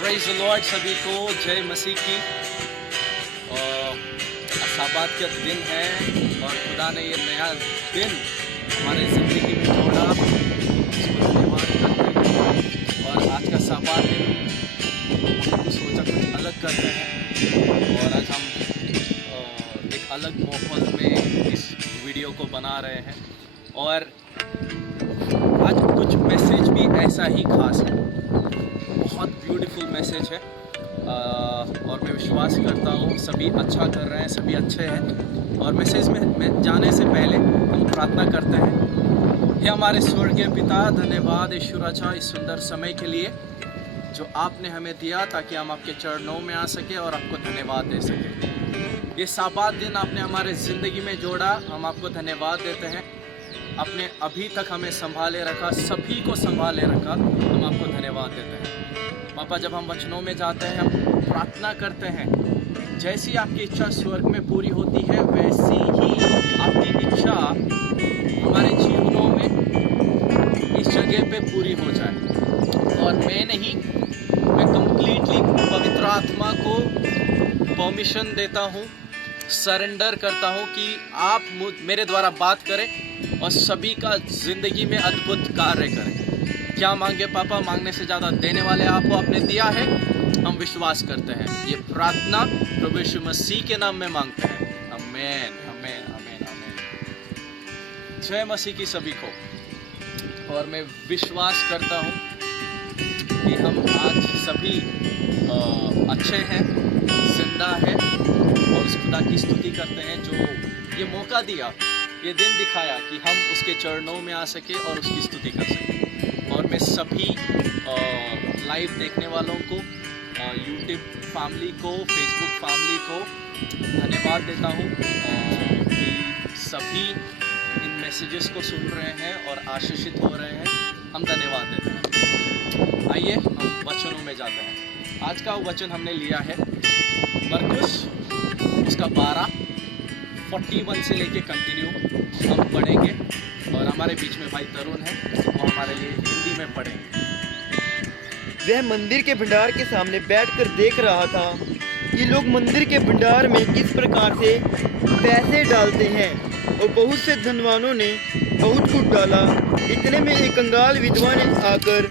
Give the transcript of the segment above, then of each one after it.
Praise the Lord, सभी को जय मसीह की। साबात का दिन है और खुदा ने ये नया दिन हमारे ज़िंदगी में जोड़ा, उसको धन्यवाद करते हैं। और आज का साबात दिन हमको सोचा कुछ अलग करते हैं और आज हम एक अलग माहौल में इस वीडियो को बना रहे हैं। और आज कुछ मैसेज भी ऐसा ही खास है, बहुत ब्यूटीफुल मैसेज है। और मैं विश्वास करता हूँ सभी अच्छा कर रहे हैं, सभी अच्छे हैं। और मैसेज में जाने से पहले हम प्रार्थना करते हैं। हे हमारे स्वर्गीय पिता, धन्यवाद ईश्वर अच्छा इस सुंदर समय के लिए जो आपने हमें दिया ताकि हम आपके चरणों में आ सके और आपको धन्यवाद दे सके। ये साबात दिन आपने हमारे ज़िंदगी में जोड़ा, हम आपको धन्यवाद देते हैं। आपने अभी तक हमें संभाले रखा, सभी को संभाले रखा, हम आपको धन्यवाद देते हैं। पापा, जब हम वचनों में जाते हैं, हम प्रार्थना करते हैं, जैसी आपकी इच्छा स्वर्ग में पूरी होती है वैसी ही आपकी इच्छा हमारे जीवनों में इस जगह पे पूरी हो जाए। और मैं कंप्लीटली पवित्र आत्मा को परमिशन देता हूँ, सरेंडर करता हूँ कि आप मेरे द्वारा बात करें और सभी का ज़िंदगी में अद्भुत कार्य करें। क्या मांगे पापा, मांगने से ज़्यादा देने वाले आपको आपने दिया है, हम विश्वास करते हैं। ये प्रार्थना प्रभु यीशु मसीह के नाम में मांगते हैं। आमेन, आमेन, आमेन, आमेन। जय मसीह की सभी को। और मैं विश्वास करता हूँ कि हम आज सभी अच्छे हैं, जिंदा हैं और उस खुदा की स्तुति करते हैं जो ये मौका दिया, ये दिन दिखाया कि हम उसके चरणों में आ सके और उसकी स्तुति कर सकें। और मैं सभी लाइव देखने वालों को, यूट्यूब फैमिली को, फेसबुक फैमिली को धन्यवाद देता हूँ कि सभी इन मैसेजेस को सुन रहे हैं और आशीषित हो रहे हैं। हम धन्यवाद देते हैं। आइए हम वचनों में जाते हैं। आज का वचन हमने लिया है मरकुस उसका 12:41 से लेके कंटिन्यू हम पढ़ेंगे। और हमारे बीच में भाई तरुण है, वो हमारे लिए हिंदी में पढ़ेंगे। वह मंदिर के भंडार के सामने बैठकर देख रहा था कि लोग मंदिर के भंडार में किस प्रकार से पैसे डालते हैं, और बहुत से धनवानों ने बहुत कुछ डाला। इतने में एक कंगाल विधवा ने आकर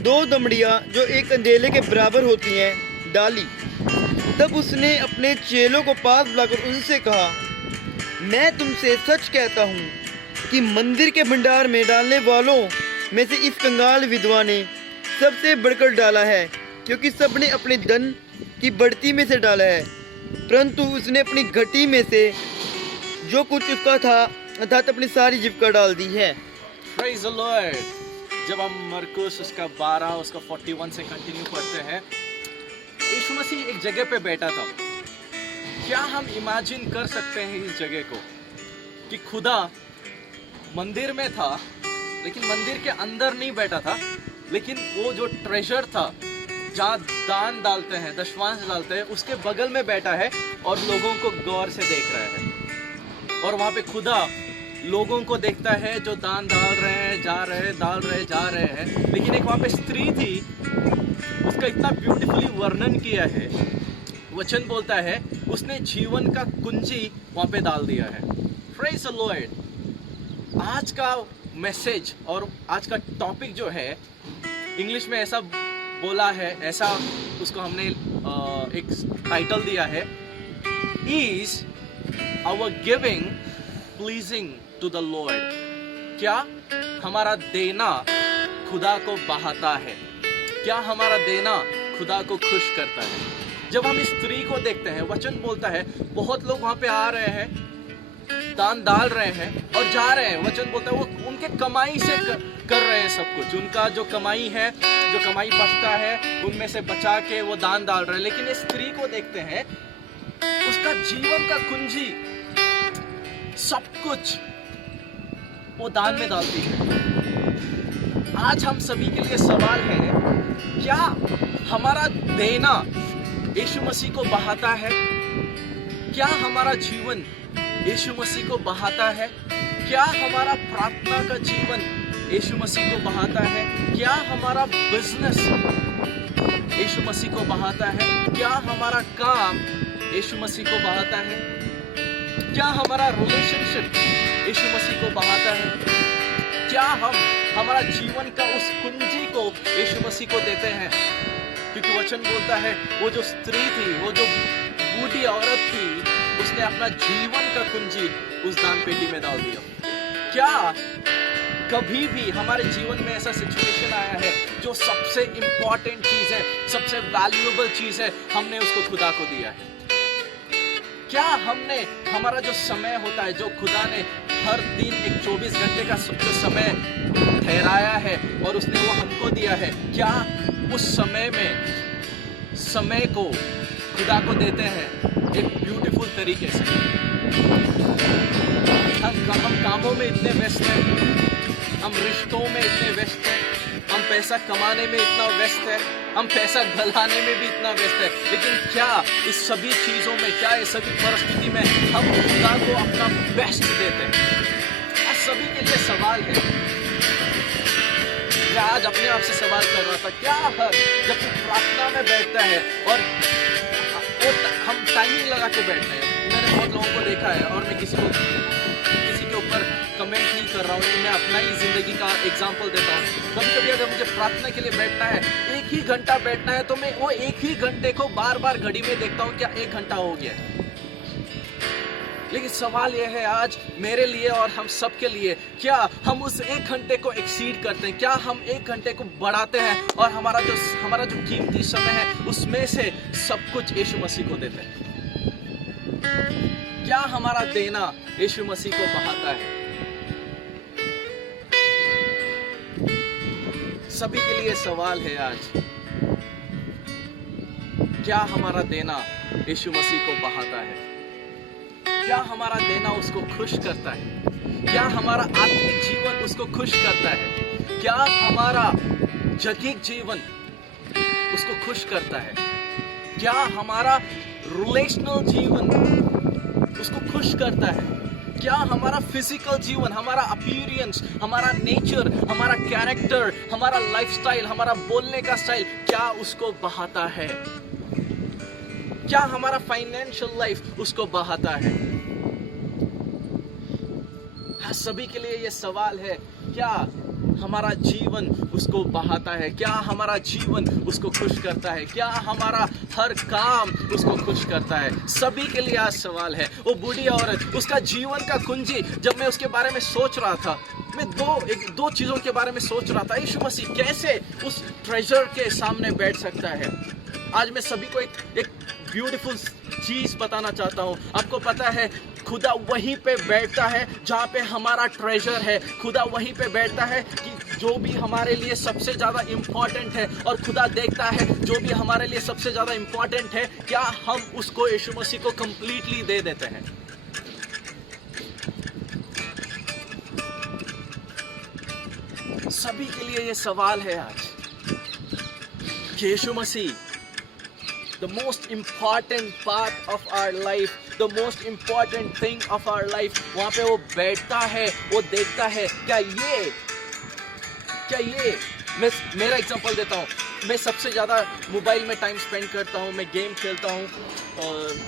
2 दमड़ियाँ जो एक अंधेले के बराबर होती हैं डाली। तब उसने अपने चेलों को पास बुलाकर उनसे कहा, मैं तुमसे सच कहता हूँ कि मंदिर के भंडार में डालने वालों में से इस कंगाल विधवा ने सबसे बढ़कर डाला है, क्योंकि सबने अपने धन की बढ़ती में से डाला है, परंतु उसने अपनी घटी में से जो कुछ उसका था अर्थात अपनी सारी जीविका डाल दी है। Praise the Lord. जब हम मरकुस उसका 12 उसका 41 से कंटिन्यू पढ़ते हैं, यीशु मसीह एक जगह पे बैठा था। क्या हम इमेजिन कर सकते हैं इस जगह को कि खुदा मंदिर में था, लेकिन मंदिर के अंदर नहीं बैठा था, लेकिन वो जो ट्रेजर था जहाँ दान डालते हैं, दशमांश डालते हैं, उसके बगल में बैठा है और लोगों को गौर से देख रहा है। और वहाँ पे खुदा लोगों को देखता है जो दान डाल रहे हैं, जा रहे हैं। लेकिन एक वहाँ पे स्त्री थी, उसका इतना ब्यूटीफुली वर्णन किया है। वचन बोलता है उसने जीवन का कुंजी वहाँ पे डाल दिया है। Praise the Lord. आज का मैसेज और आज का टॉपिक जो है, इंग्लिश में ऐसा बोला है, ऐसा उसको हमने एक टाइटल दिया है, is our giving pleasing to the lord. क्या हमारा देना खुदा को बहाता है? क्या हमारा देना खुदा को खुश करता है? जब हम इस स्त्री को देखते हैं, वचन बोलता है बहुत लोग वहाँ पे आ रहे हैं, दान डाल रहे हैं और जा रहे हैं। वचन बोलता है वो उनके कमाई से कर रहे हैं सब कुछ। उनका जो कमाई है, जो कमाई बचता है, उनमें से बचा के वो दान डाल रहे हैं। लेकिन इस स्त्री को देखते हैं, उसका जीवन का कुंजी सब कुछ वो दान में डालती है। आज हम सभी के लिए सवाल है, क्या हमारा देना यीशु मसीह को बहाता है? क्या हमारा जीवन यीशु मसीह को बहाता है? क्या हमारा प्रार्थना का जीवन यीशु मसीह को बहाता है? क्या हमारा बिजनेस यीशु मसीह को बहाता है? क्या हमारा काम यीशु मसीह को बहाता है? क्या हमारा रिलेशनशिप यीशु मसीह को बहाता है? क्या हम हमारा जीवन का उस कुंजी को यीशु मसीह को देते हैं? क्योंकि वचन बोलता है वो जो स्त्री थी, वो जो बूढ़ी औरत थी, उसने अपना जीवन का कुंजी उस दान पेटी में डाल दिया। क्या कभी भी हमारे जीवन में ऐसा सिचुएशन आया है जो सबसे इंपॉर्टेंट चीज है, सबसे वैल्यूएबल चीज है, हमने उसको खुदा को दिया है? क्या हमने हमारा जो समय होता है, जो खुदा ने हर दिन एक 24 घंटे का जो समय ठहराया है और उसने वो हमको दिया है, क्या उस समय को खुदा को देते हैं एक ब्यूटीफुल तरीके से? हम कामों में इतने व्यस्त हैं, हम रिश्तों में इतने व्यस्त हैं, हम पैसा कमाने में इतना व्यस्त है, हम पैसा गलाने में भी इतना व्यस्त है, लेकिन क्या इस सभी चीजों में, क्या इस सभी परिस्थिति में हम खुदा को अपना बेस्ट देते हैं? आज सभी के लिए सवाल है। मैं आज अपने आप से सवाल कर रहा था, क्या जब तू प्रार्थना में बैठता है और हम टाइमिंग लगा के बैठते हैं, मैंने बहुत लोगों को देखा है, और मैं किसी के ऊपर कमेंट नहीं कर रहा हूँ, मैं अपना ही जिंदगी का एग्जांपल देता हूँ। कभी कभी अगर मुझे प्रार्थना के लिए बैठना है, 1 ही घंटा बैठना है, तो मैं वो 1 ही घंटे को बार बार घड़ी में देखता हूँ क्या 1 घंटा हो गया। लेकिन सवाल यह है आज मेरे लिए और हम सब के लिए, क्या हम उस 1 घंटे को एक्सीड करते हैं? क्या हम 1 घंटे को बढ़ाते हैं और हमारा जो कीमती समय है उसमें से सब कुछ यीशु मसीह को देते हैं? क्या हमारा देना यीशु मसीह को बहाता है? सभी के लिए सवाल है आज, क्या हमारा देना यीशु मसीह को बहाता है? क्या हमारा देना उसको खुश करता है? क्या हमारा आत्मिक जीवन उसको खुश करता है? क्या हमारा जगीक जीवन उसको खुश करता है? क्या हमारा रिलेशनल जीवन उसको खुश करता है? क्या हमारा फिजिकल जीवन, हमारा अपीयरेंस, हमारा नेचर, हमारा कैरेक्टर, हमारा लाइफस्टाइल, हमारा बोलने का स्टाइल, क्या उसको बहाता है? क्या हमारा फाइनेंशियल लाइफ उसको बहाता है? हाँ, सभी के लिए ये सवाल है, क्या हमारा जीवन उसको बहाता है? क्या हमारा जीवन उसको खुश करता है? क्या हमारा हर काम उसको खुश करता है? सभी के लिए आज सवाल है। वो बूढ़ी औरत, उसका जीवन का कुंजी, जब मैं उसके बारे में सोच रहा था, मैं दो चीजों के बारे में सोच रहा था। यीशु मसीह कैसे उस ट्रेजर के सामने बैठ सकता है? आज मैं सभी को एक ब्यूटीफुल चीज बताना चाहता हूँ। आपको पता है, खुदा वहीं पे बैठता है जहाँ पे हमारा ट्रेजर है। खुदा वहीं पे बैठता है कि जो भी हमारे लिए सबसे ज़्यादा इम्पॉर्टेंट है, और खुदा देखता है जो भी हमारे लिए सबसे ज़्यादा इम्पॉर्टेंट है, क्या हम उसको यीशु मसीह को कंप्लीटली दे देते हैं? सभी के लिए ये सवाल है आज कि यीशु मसीह, the most important part of our life, the most important thing of our life, वहाँ पे वो बैठता है, वो देखता है। क्या ये मेरा एग्जांपल देता हूँ, मैं सबसे ज़्यादा मोबाइल में टाइम स्पेंड करता हूँ, मैं गेम खेलता हूँ,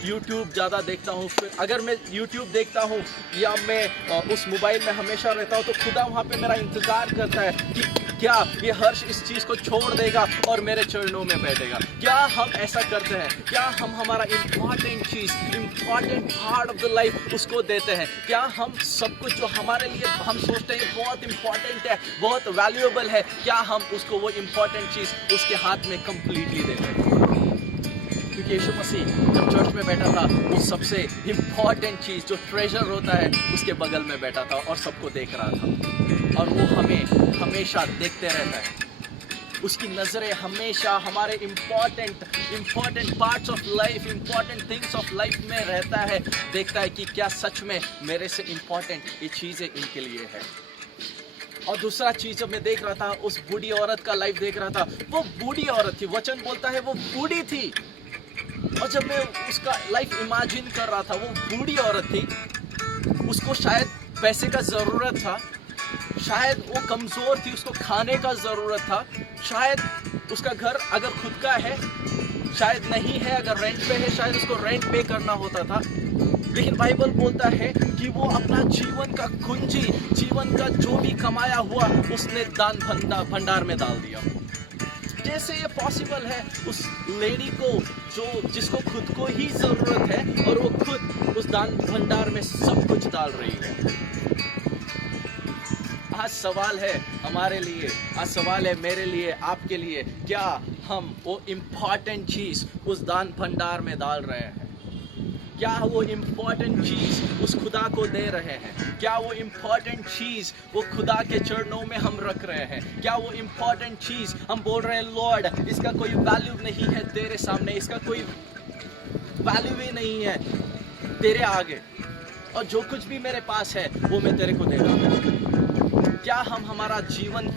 यूट्यूब ज़्यादा देखता हूँ। फिर अगर मैं यूट्यूब देखता हूँ या मैं उस मोबाइल में हमेशा रहता हूँ, तो खुदा वहाँ पे मेरा इंतज़ार करता है कि क्या ये हर्ष इस चीज़ को छोड़ देगा और मेरे चरणों में बैठेगा। क्या हम ऐसा करते हैं? क्या हम हमारा important cheese, important part of the life उसको देते हैं? क्या हम सब कुछ जो हमारे लिए हम सोचते हैं बहुत इम्पॉर्टेंट है, बहुत वैल्यूएबल है, क्या हम उसको वो इम्पॉर्टेंट चीज़ उसके हाथ में कंप्लीटली देते हैं? क्योंकि यीशु मसीह जब चर्च में बैठा था, वो सबसे इम्पॉर्टेंट चीज़ जो ट्रेजर होता है उसके बगल में बैठा था और सबको देख रहा था, और वो हमें हमेशा देखते रहता है। उसकी नज़रें हमेशा हमारे important parts of life, important things of life में रहता है, देखता है कि क्या सच में मेरे से इम्पॉर्टेंट ये चीज़ें इनके लिए है। और दूसरा चीज़ जब मैं देख रहा था, उस बूढ़ी औरत का लाइफ देख रहा था, वो बूढ़ी औरत थी, वचन बोलता है वो बूढ़ी थी, और जब मैं उसका लाइफ इमेजिन कर रहा था, वो बूढ़ी औरत थी, उसको शायद पैसे का ज़रूरत था, शायद वो कमज़ोर थी, उसको खाने का ज़रूरत था, शायद उसका घर अगर खुद का है शायद नहीं है, अगर रेंट पे है शायद उसको रेंट पे करना होता था। लेकिन बाइबल बोलता है कि वो अपना जीवन का कुंजी, जीवन का जो भी कमाया हुआ उसने दान भंडार में डाल दिया। कैसे ये पॉसिबल है उस लेडी को जो जिसको खुद को ही जरूरत है और वो खुद उस दान भंडार में सब कुछ डाल रही है। आज सवाल है हमारे लिए, आज सवाल है मेरे लिए, आपके लिए, क्या हम वो इम्पॉर्टेंट चीज उस दान भंडार में डाल रहे हैं? क्या वो इम्पॉर्टेंट चीज उस खुदा को दे रहे हैं? क्या वो इम्पॉर्टेंट चीज वो खुदा के चरणों में हम रख रहे हैं? क्या वो इम्पॉर्टेंट चीज हम बोल रहे हैं लॉर्ड इसका कोई वैल्यू नहीं है तेरे सामने, इसका कोई वैल्यू ही नहीं है तेरे आगे, और जो कुछ भी मेरे पास है वो मैं तेरे को दे रहा हूँ? क्या हम हमारा जीवन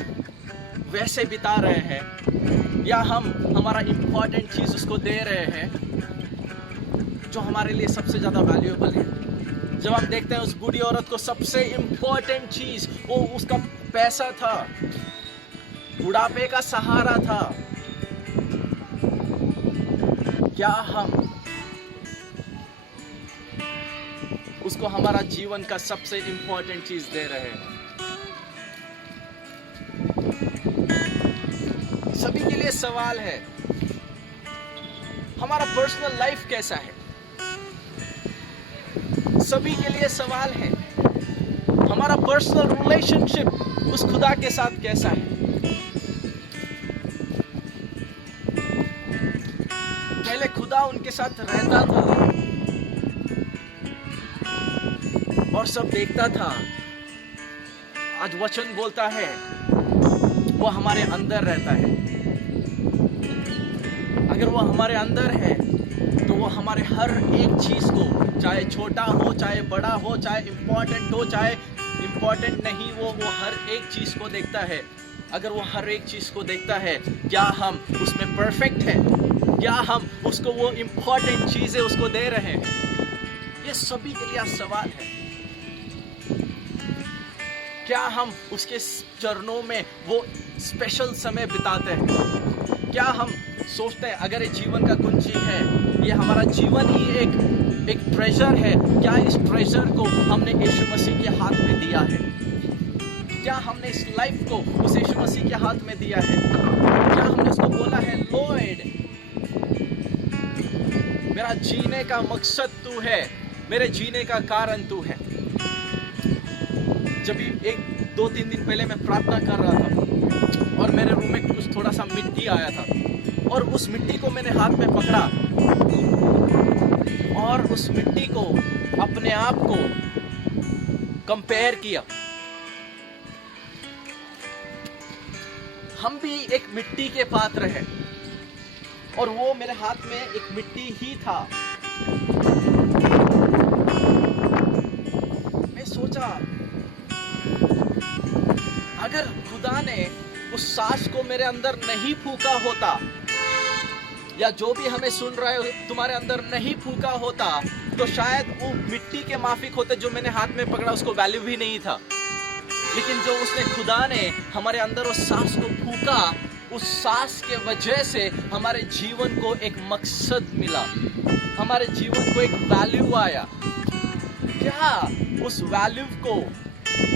वैसे बिता रहे हैं, या हम हमारा इम्पॉर्टेंट चीज उसको दे रहे हैं जो हमारे लिए सबसे ज्यादा वैल्यूएबल है? जब हम देखते हैं उस बूढ़ी औरत को सबसे इम्पोर्टेंट चीज वो उसका पैसा था, बुढ़ापे का सहारा था। क्या हम उसको हमारा जीवन का सबसे इम्पोर्टेंट चीज दे रहे हैं? सभी के लिए सवाल है, हमारा पर्सनल लाइफ कैसा है? सभी के लिए सवाल है, हमारा पर्सनल रिलेशनशिप उस खुदा के साथ कैसा है? पहले खुदा उनके साथ रहता था और सब देखता था। आज वचन बोलता है वो हमारे अंदर रहता है। अगर वो हमारे अंदर है तो वो हमारे हर एक चीज को, चाहे छोटा हो, चाहे बड़ा हो, चाहे इम्पोर्टेंट हो, चाहे इम्पोर्टेंट नहीं, वो हर एक चीज को देखता है। अगर वो हर एक चीज को देखता है, क्या हम उसमें परफेक्ट हैं? क्या हम उसको वो इम्पोर्टेंट चीजें उसको दे रहे हैं? ये सभी के लिए सवाल है। क्या हम उसके चरणों में वो स्पेशल समय बिताते हैं? क्या हम सोचते हैं अगर ये जीवन का कुंजी है, ये हमारा जीवन ही एक ट्रेजर है, क्या इस ट्रेजर को हमने यीशु मसीह के हाथ में दिया है? क्या हमने इस लाइफ को उस यीशु मसीह के हाथ में दिया है? क्या हमने उसको बोला है लॉर्ड मेरा जीने का मकसद तू है, मेरे जीने का कारण तू है? जब 2-3 दिन पहले मैं प्रार्थना कर रहा था और मेरे रूम में कुछ थोड़ा सा मिट्टी आया था, और उस मिट्टी को मैंने हाथ में पकड़ा और उस मिट्टी को अपने आप को कंपेयर किया। हम भी एक मिट्टी के पात्र हैं और वो मेरे हाथ में एक मिट्टी ही था। मैं सोचा अगर खुदा ने उस सांस को मेरे अंदर नहीं फूका होता, या जो भी हमें सुन रहे हो तुम्हारे अंदर नहीं फूका होता, तो शायद वो मिट्टी के माफिक होते जो मैंने हाथ में पकड़ा, उसको वैल्यू भी नहीं था। लेकिन जो उसने खुदा ने हमारे अंदर उस सांस को फूका, उस सांस के वजह से हमारे जीवन को एक मकसद मिला, हमारे जीवन को एक वैल्यू आया। क्या उस वैल्यू को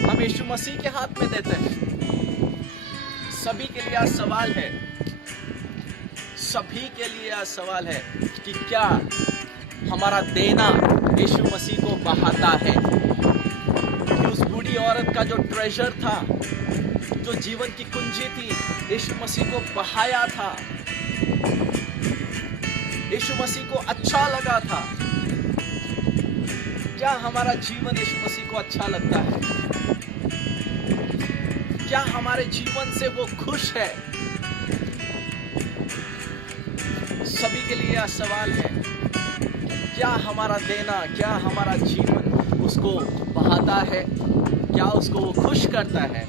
हम यीशु मसीह के हाथ में देते हैं? सभी के लिए आज सवाल है, सभी के लिए आज सवाल है कि क्या हमारा देना यीशु मसीह को बहाता है? कि उस बूढ़ी औरत का जो ट्रेजर था, जो जीवन की कुंजी थी, यीशु मसीह को बहाया था, यीशु मसीह को अच्छा लगा था। क्या हमारा जीवन यीशु मसीह को अच्छा लगता है? क्या हमारे जीवन से वो खुश है? सभी के लिए यह सवाल है, क्या हमारा देना, क्या हमारा जीवन उसको बहाता है? क्या उसको वो खुश करता है?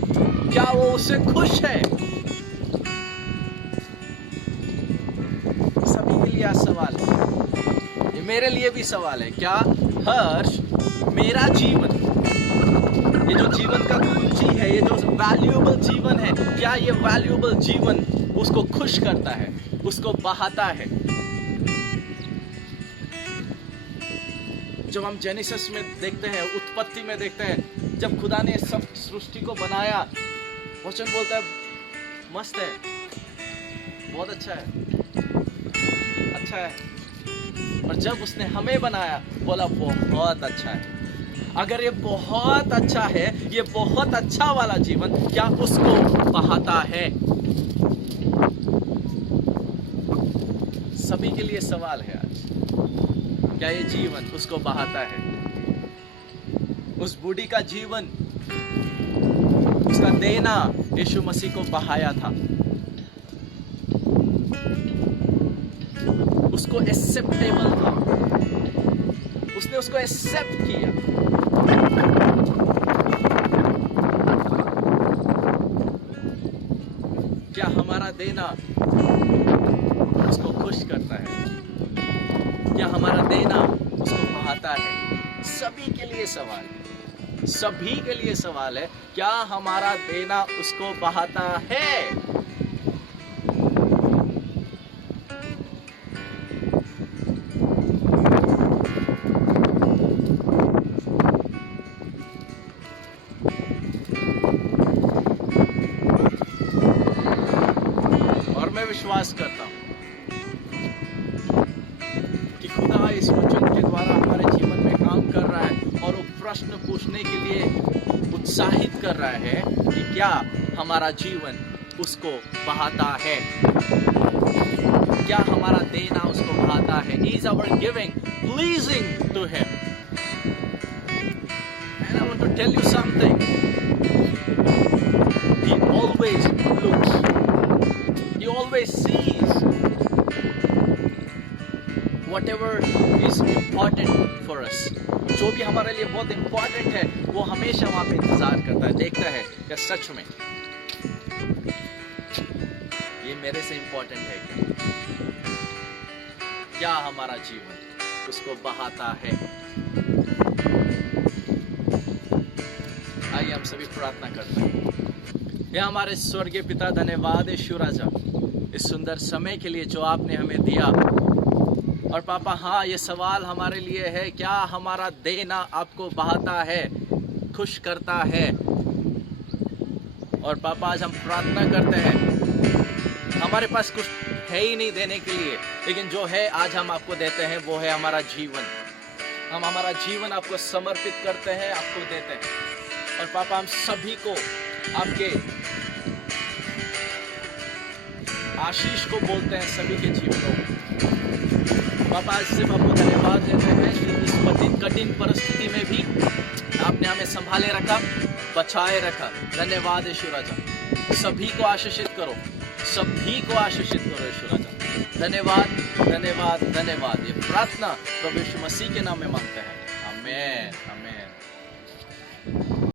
क्या वो उससे खुश है? सभी के लिए यह सवाल है, ये मेरे लिए भी सवाल है। क्या हर्ष मेरा जीवन, ये जो जीवन का कुंजी है, ये जो वैल्यूएबल जीवन है, क्या ये वैल्यूएबल जीवन उसको खुश करता है, उसको बहाता है। जब हम जेनेसिस में देखते हैं, उत्पत्ति में देखते हैं, जब खुदा ने सब सृष्टि को बनाया, वचन बोलता है मस्त है, बहुत अच्छा है, अच्छा है। और जब उसने हमें बनाया, बोला बहुत अच्छा है। अगर ये बहुत अच्छा है, ये बहुत अच्छा वाला जीवन, क्या उसको बहाता है? सभी के लिए सवाल है आज, क्या ये जीवन उसको बहाता है? उस बूढ़ी का जीवन, उसका देना यीशु मसीह को बहाया था, उसको एक्सेप्टेबल था, उसने उसको एक्सेप्ट किया। क्या हमारा देना उसको खुश करता है? क्या हमारा देना उसको बहाता है? सभी के लिए सवाल है, सभी के लिए सवाल है, क्या हमारा देना उसको बहाता है? और मैं विश्वास करता हूं कि खुदा इस वचन के द्वारा हमारे जीवन में काम कर रहा है और वो प्रश्न पूछने के लिए उत्साहित कर रहा है कि क्या हमारा जीवन उसको बहाता है? क्या हमारा देना उसको बहाता है? Is our giving pleasing to him? And I want to tell you something. He always looks, he always sees whatever is important for us. जो भी हमारे लिए बहुत important है, वो हमेशा वहाँ पे इंतजार करता है, देखता है कि सच में ये मेरे से important है क्या? क्या हमारा जीवन उसको बहाता है? आइए हम सभी प्रार्थना करते हैं। हे हमारे स्वर्गीय पिता, धन्यवाद यीशु राजा इस सुंदर समय के लिए जो आपने हमें दिया। और पापा, हाँ, ये सवाल हमारे लिए है, क्या हमारा देना आपको बहाता है, खुश करता है? और पापा, आज हम प्रार्थना करते हैं, हमारे पास कुछ है ही नहीं देने के लिए, लेकिन जो है आज हम आपको देते हैं, वो है हमारा जीवन। हम हमारा जीवन आपको समर्पित करते हैं, आपको देते हैं। और पापा, हम सभी को आपके आशीष को बोलते हैं सभी के जीवनों में। पापा, आज सिर्फ आपको धन्यवाद देते हैं कि इस कठिन परिस्थिति में भी आपने हमें संभाले रखा, बचाए रखा। धन्यवाद यीशु राजा। सभी को आशीषित करो, सभी को आशीषित करो यीशु राजा। धन्यवाद, धन्यवाद, धन्यवाद। ये प्रार्थना प्रभु यीशु मसीह के नाम में मांगते हैं। आमेन, आमेन।